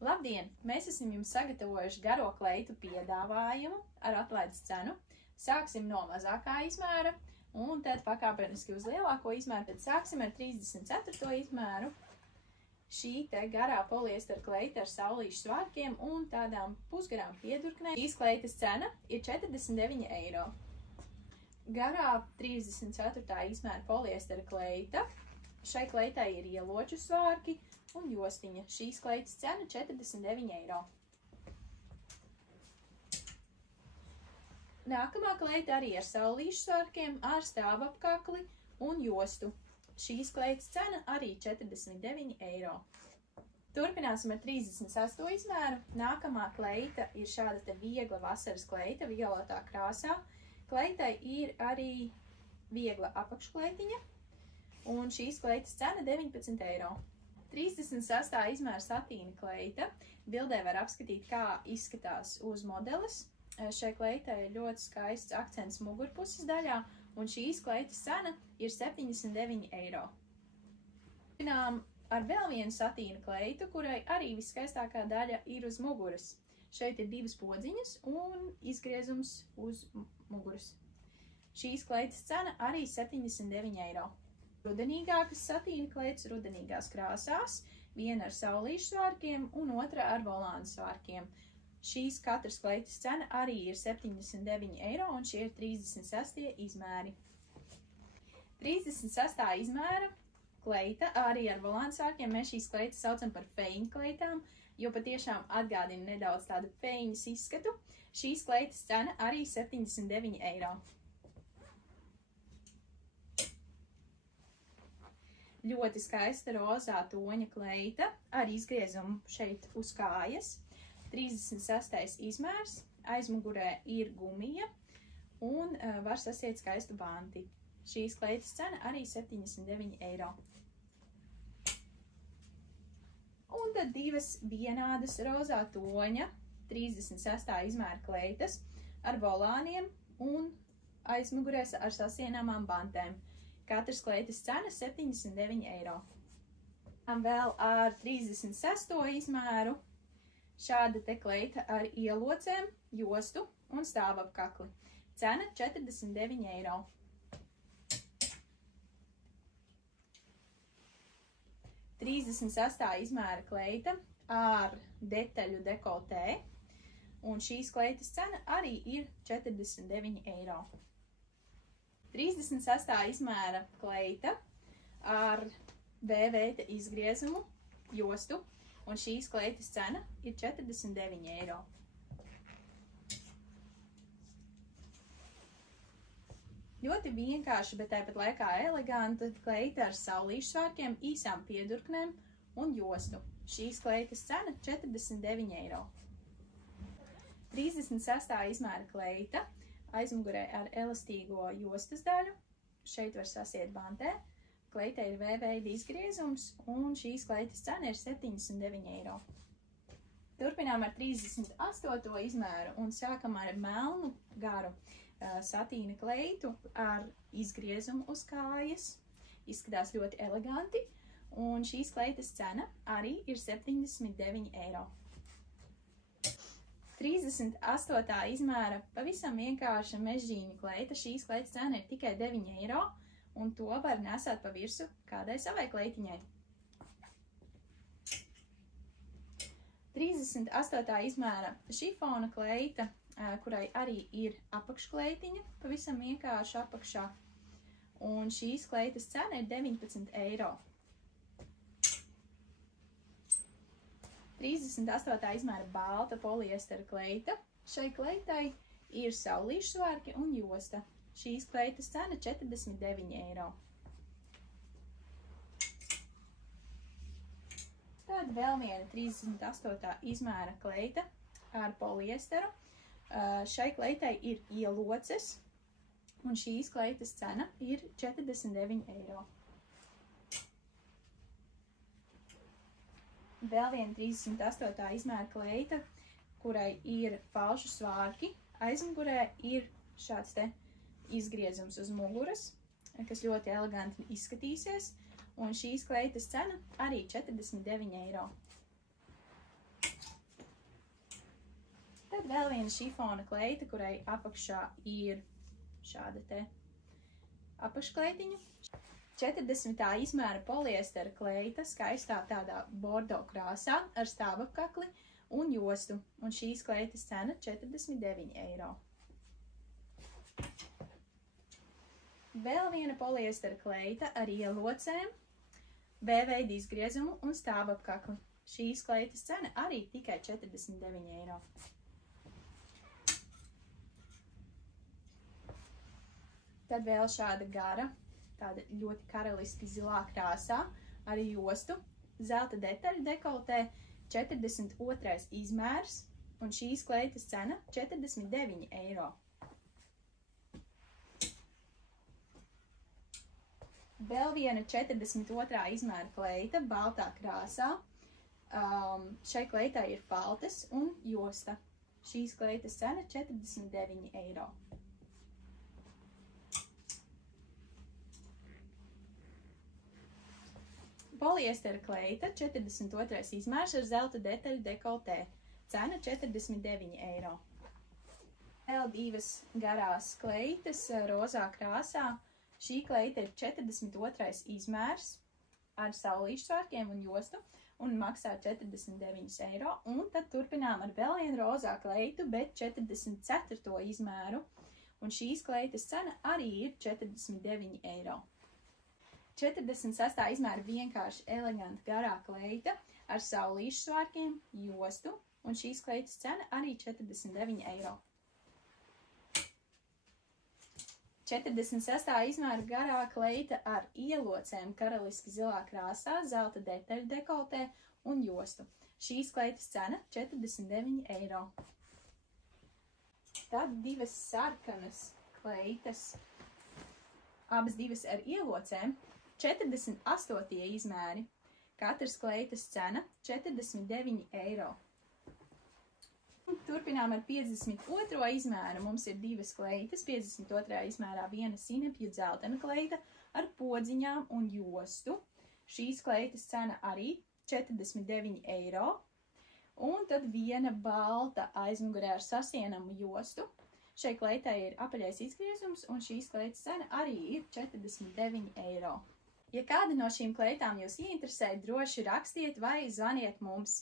Labdien! Mēs esam jums sagatavojuši garo kleitu piedāvājumu ar atlaides cenu. Sāksim no mazākā izmēra un tad pakāpeniski uz lielāko izmēru. Tad sāksim ar 34. izmēru. Šī te garā poliestera kleita ar saulīšu svārkiem un tādām pusgarām piedurknēm. Šīs kleitas cena ir 49 eiro. Garā 34. izmēra poliestera kleita. Šai kleitai ir ieloču svārki un jostiņa. Šīs kleitas cena 49 eiro. Nākamā kleita arī ar saulīšu svārkiem, ar stāvapkakli un jostu. Šīs kleitas cena arī 49 eiro. Turpināsim ar 38 izmēru. Nākamā kleita ir šāda te viegla vasaras kleita, violetā krāsā. Kleitai ir arī viegla apakškleitiņa. Un šīs kleitas cena 19 eiro. 36. izmēra satīna kleita. Bildē var apskatīt, kā izskatās uz modeles. Šai kleitai ir ļoti skaists akcents mugurpuses daļā, un šīs kleitas cena ir 79 eiro. Turpinām ar vēl vienu satīna kleitu, kurai arī viskaistākā daļa ir uz muguras. Šeit ir divas podziņas un izgriezums uz muguras. Šīs kleitas cena arī 79 eiro. Rudenīgākas satīna kleitas rudenīgās krāsās, viena ar saulīšu svārkiem un otra ar volānu svārkiem. Šīs katras kleitas cena arī ir 79 eiro un šie ir 36. izmēri. 36. izmēra kleita arī ar volānu svārkiem. Mēs šīs kleitas saucam par feiņu kleitām, jo patiešām atgādina nedaudz tādu feiņas izskatu. Šīs kleitas cena arī 79 eiro. Ļoti skaista rozā toņa kleita ar izgriezumu šeit uz kājas. 36. izmērs, aizmugurē ir gumija un var sasiet skaistu banti. Šīs kleitas cena arī 79 eiro. Un tad divas vienādas rozā toņa 36. izmēra kleitas ar volāniem un aizmugurēs ar sasienāmām bantēm. Katras kleitas cena 79 eiro. Vēl ar 36. izmēru šāda te kleita ar ielocēm, jostu un stāvapkakli. Cena 49 eiro. Trīsdesmit izmēra kleita ar detaļu dekoltē. Un šīs kleitas cena arī ir 49 eiro. 36. izmēra kleita ar V-veida izgriezumu, jostu. Un šīs kleitas cena ir 49 eiro. Ļoti vienkārši, bet tāpat laikā eleganta kleita ar saulīšu svārkiem, īsām piedurknēm un jostu. Šīs kleitas cena 49 eiro. 36. izmēra kleita, aizmugurē ar elastīgo jostas daļu. Šeit var sasiet bantē. Kleitai ir V-veida izgriezums, un šīs kleitas cena ir 79 eiro. Turpinām ar 38. izmēru un sākam ar melnu garu satīna kleitu ar izgriezumu uz kājas. Izskatās ļoti eleganti, un šīs kleitas cena arī ir 79 eiro. 38. izmēra pavisam vienkārša mežģīņa kleita. Šīs kleitas cena ir tikai 9 eiro. Un to var nesāt pa virsu kādai savai kleitiņai. 38. izmēra šifona kleita, kurai arī ir apakškleitiņa, pavisam vienkārši apakšā. Un šīs kleitas cena ir 19 eiro. 38. izmēra balta poliestera kleita. Šai kleitai ir saulīšu svārki un josta. Šīs kleitas cena 49 eiro. Tad vēl viena 38. izmēra kleita ar poliesteru. Šai kleitai ir ieloces, un šīs kleitas cena ir 49 eiro. Vēl viena 38. izmēra kleita, kurai ir falšu svārki. Aizmugurē ir šāds te izgriezums uz muguras, kas ļoti eleganti izskatīsies, un šīs kleitas cena arī 49 eiro. Vēl viena šifona kleita, kurai apakšā ir šāda te apakškleitiņa. 40. izmēra poliestera kleita, skaistā tādā bordo krāsā ar stāvapkakli un jostu. Un šīs kleitas cena 49 eiro. Vēl viena poliestera kleita ar ielocēm, V-veida izgriezumu un stāvapkakli. Šīs kleitas cena arī tikai 49 eiro. Tad vēl šāda gara, tāda ļoti karaliski zilā krāsā ar jostu, zelta detaļu dekoltē, 42. izmērs, un šīs kleitas cena 49 eiro. Vēl viena 42. izmēra kleita, baltā krāsā. Šai kleitai ir paltes un josta. Šīs kleitas cena 49 eiro. Poliestera kleita, 42. izmērs ar zelta detaļu dekoltē. Cena 49 eiro. Vēl divas garās kleitas rozā krāsā. Šī kleita ir 42. izmērs ar saulīšu svārkiem un jostu un maksā 49 eiro. Un tad turpinām ar vēl vienu rozā kleitu, bet 44. izmēru. Un šīs kleitas cena arī ir 49 eiro. 46. izmēra vienkārši eleganta garā kleita ar saulīšu svārkiem, jostu. Un šīs kleitas cena arī 49 eiro. 46. izmēra garā kleita ar ielocēm karaliski zilā krāsā, zelta detaļu dekoltē un jostu. Šīs kleitas cena 49 eiro. Tad divas sarkanas kleitas, abas divas ar ielocēm, 48. izmēri. Katras kleitas cena 49 eiro. Turpinām ar 52. izmēru. Mums ir divas kleitas. 52. izmērā viena sinepju dzeltena kleita ar podziņām un jostu. Šīs kleitas cena arī 49 eiro. Un tad viena balta aizmugurē ar sasienamu jostu. Šai kleitai ir apaļais izgriezums un šīs kleitas cena arī ir 49 eiro. Ja kāda no šīm kleitām jūs ieinteresē, droši rakstiet vai zvaniet mums.